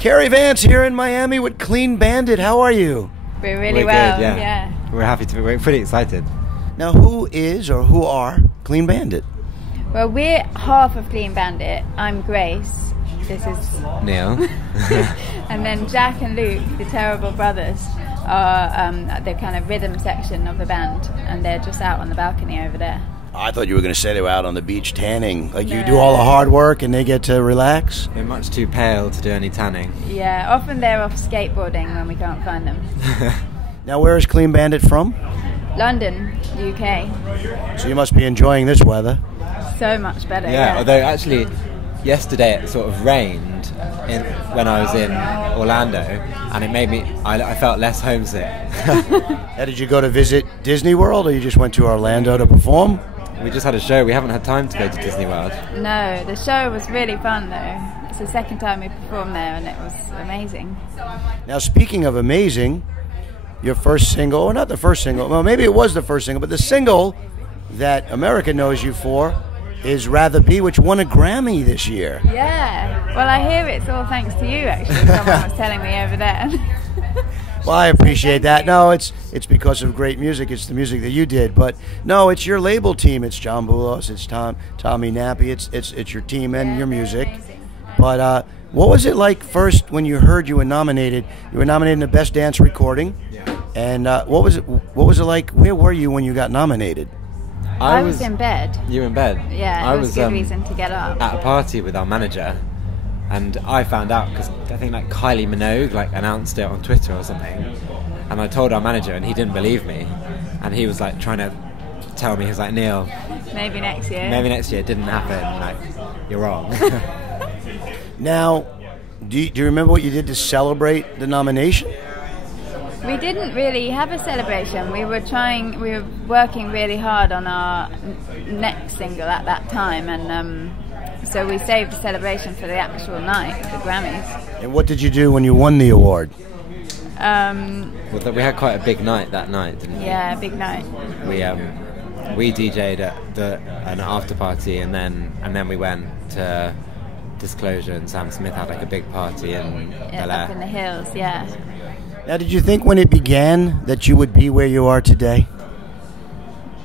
Carrie Vance here in Miami with Clean Bandit. How are you? We're really well. Good, yeah. We're happy to be. We're pretty excited. Now, who is or who are Clean Bandit? Well, we're half of Clean Bandit. I'm Grace. This is Neil. And then Jack and Luke, the Terrible Brothers, are the kind of rhythm section of the band, and they're just out on the balcony over there. I thought you were going to say they were out on the beach tanning. Like, you do all the hard work and they get to relax? We're much too pale to do any tanning. Yeah, often they're off skateboarding when we can't find them. Now, where is Clean Bandit from? London, UK. So you must be enjoying this weather. So much better. Yeah, although actually yesterday it sort of rained when I was in Orlando, and it made me, I felt less homesick. Now, did you go to visit Disney World, or you just went to Orlando to perform? We just had a show. We haven't had time to go to Disney World. No, the show was really fun though. It's the second time we performed there, and it was amazing. Now, speaking of amazing, your first single, or not the first single, well, maybe it was the first single, but the single that America knows you for is Rather Be, which won a Grammy this year. Yeah, well, I hear it's all thanks to you, actually. Someone was telling me over there. Well, I appreciate that. No, it's because of great music. It's the music that you did. But no, it's your label team. It's John Boulos. It's Tommy Nappy. It's your team and your music. Amazing. But what was it like first when you heard you were nominated? You were nominated in the Best Dance Recording. Yeah. And what was it like? Where were you when you got nominated? I was in bed. You were in bed? Yeah, it was a good reason to get up. At a party with our manager, and I found out because I think like Kylie Minogue like announced it on Twitter or something, and I told our manager, and he didn't believe me, and he was like trying to tell me, he was like, Neil, maybe next year. Maybe next year. It didn't happen. Like, you're wrong. Now, do you remember what you did to celebrate the nomination? We didn't really have a celebration. We were working really hard on our next single at that time, and so we saved the celebration for the actual night, the Grammys. And what did you do when you won the award? Well, we had quite a big night that night, didn't we? Yeah, big night. We DJ'd at an after party, and then we went to Disclosure, and Sam Smith had like a big party in Bel Air. Up in the hills, yeah. Now, did you think when it began that you would be where you are today?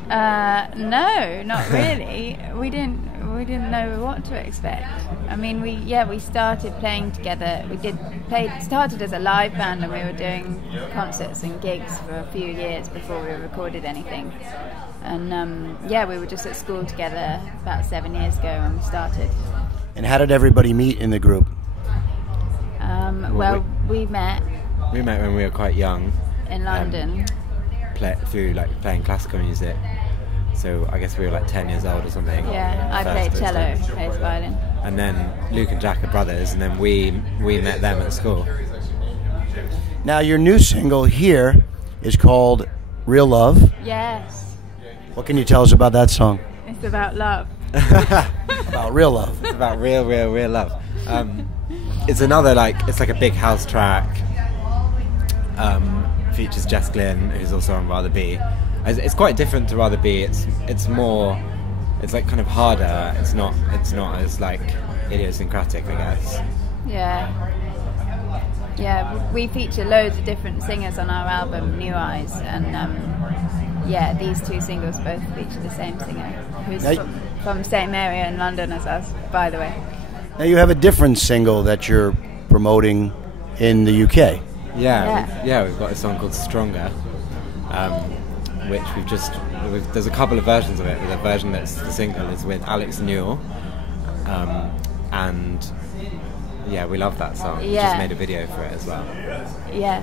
No, not really. We didn't know what to expect. I mean, we started playing together. Started as a live band, and we were doing concerts and gigs for a few years before we recorded anything. And we were just at school together about 7 years ago when we started. And how did everybody meet in the group? We met. We met when we were quite young. In London. Through like playing classical music. So I guess we were like 10 years old or something. Yeah, I played cello, he plays violin. And then Luke and Jack are brothers, and then we met them at school. Now, your new single here is called Real Love. Yes. What can you tell us about that song? It's about love. About real love. It's about real love. It's it's like a big house track. Features Jess Glynn, who's also on Rather Be. It's quite different to Rather Be. It's more, it's like kind of harder. It's not as like idiosyncratic, I guess. Yeah, we feature loads of different singers on our album, New Eyes, and these two singles both feature the same singer, who's from the same area in London as us, by the way. Now, you have a different single that you're promoting in the UK. We've got a song called Stronger, which there's a couple of versions of it. The version that's the single is with Alex Newell, and we love that song. We just made a video for it as well. Yeah.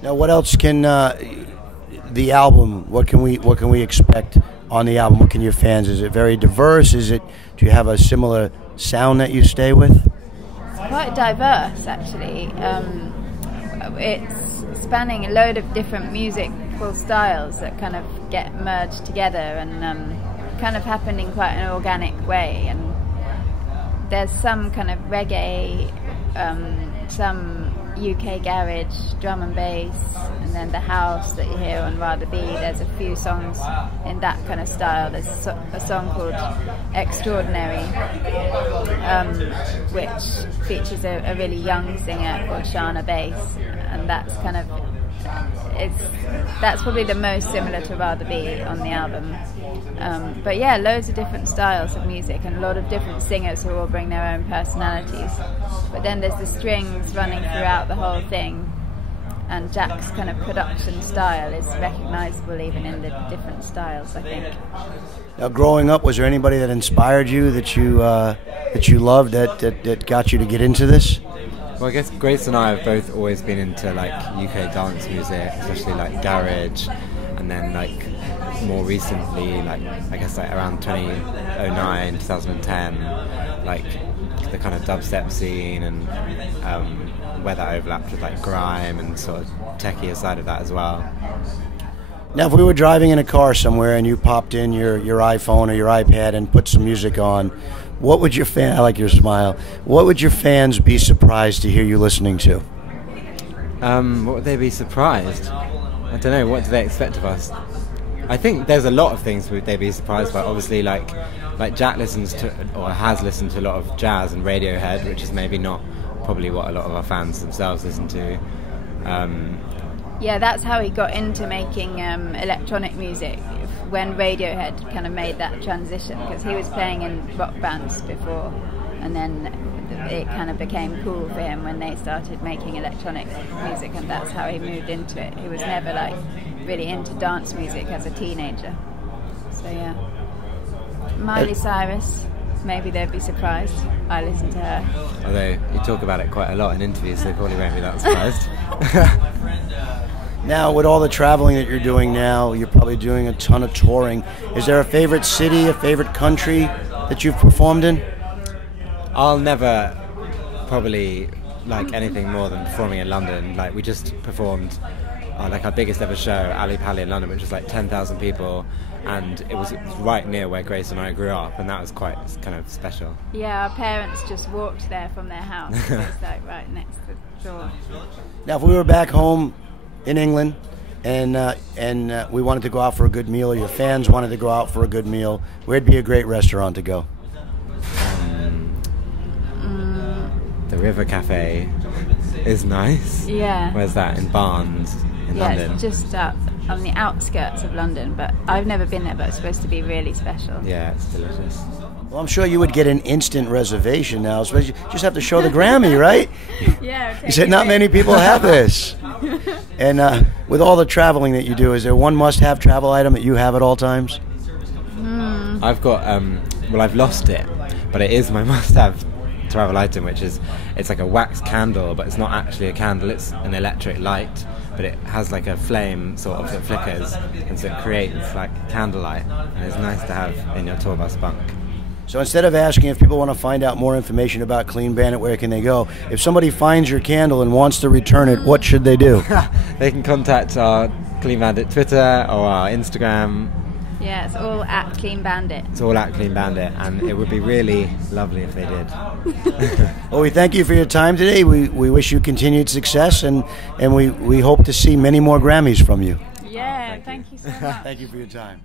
Now, what else can the album? What can we expect on the album? What can your fans? Is it very diverse? Do you have a similar sound that you stay with? Quite diverse, actually. It's spanning a load of different musical styles that kind of get merged together and kind of happen in quite an organic way. And there's some kind of reggae, some UK garage, drum and bass, and then the house that you hear on Rather Be. There's a few songs in that kind of style. There's a song called Extraordinary, which features a really young singer called Shana Bass, and that's kind of that's probably the most similar to Rather Be on the album. But yeah, loads of different styles of music and a lot of different singers who all bring their own personalities. But then there's the strings running throughout the whole thing, and Jack's kind of production style is recognisable even in the different styles, I think. Now, growing up, was there anybody that inspired you that you loved that got you to get into this? Well, I guess Grace and I have both always been into like UK dance music, especially like garage, and then like more recently, like I guess like around 2009, 2010, like the kind of dubstep scene, and where that overlapped with like grime and sort of techie side of that as well. Now, if we were driving in a car somewhere and you popped in your iPhone or your iPad and put some music on, what would I like your smile. What would your fans be surprised to hear you listening to? What would they be surprised? I don't know. What do they expect of us? I think there's a lot of things they'd be surprised by. Obviously, like Jack listens to or has listened to a lot of jazz and Radiohead, which is maybe not probably what a lot of our fans themselves listen to. Yeah, that's how he got into making electronic music, when Radiohead kind of made that transition, because he was playing in rock bands before, and then it kind of became cool for him when they started making electronic music, and that's how he moved into it. He was never like really into dance music as a teenager. So yeah. Miley Cyrus, maybe they'd be surprised. I listen to her. Although you talk about it quite a lot in interviews, so they probably won't be that surprised. Now, with all the traveling that you're doing now, you're probably doing a ton of touring. Is there a favorite city, a favorite country that you've performed in? I'll never probably like anything more than performing in London. Like, we just performed like our biggest ever show, Ali Pali in London, which was like 10,000 people, and it was right near where Grace and I grew up, and that was quite kind of special. Yeah, our parents just walked there from their house. So it's like right next to the door. Now, if we were back home in England and we wanted to go out for a good meal, or your fans wanted to go out for a good meal, where'd be a great restaurant to go? The River Cafe is nice. Yeah. Where's that? In Barnes, in London? It's just up on the outskirts of London, but I've never been there, but it's supposed to be really special. Yeah, it's delicious. Well, I'm sure you would get an instant reservation now. So you just have to show the Grammy, right? Yeah. You said not many people have this. And with all the traveling that you do, is there one must-have travel item that you have at all times? I've got, well, I've lost it, but it is my must-have travel item, which is, it's like a wax candle, but it's not actually a candle, it's an electric light, but it has like a flame sort of that flickers, and so it creates like candlelight, and it's nice to have in your tour bus bunk. So instead of asking if people want to find out more information about Clean Bandit, where can they go? If somebody finds your candle and wants to return it, what should they do? They can contact our Clean Bandit Twitter or our Instagram. Yeah, it's all at Clean Bandit. It's all at Clean Bandit, and it would be really lovely if they did. Well, we thank you for your time today. We wish you continued success, and we hope to see many more Grammys from you. Yeah, thank you so much. Thank you for your time.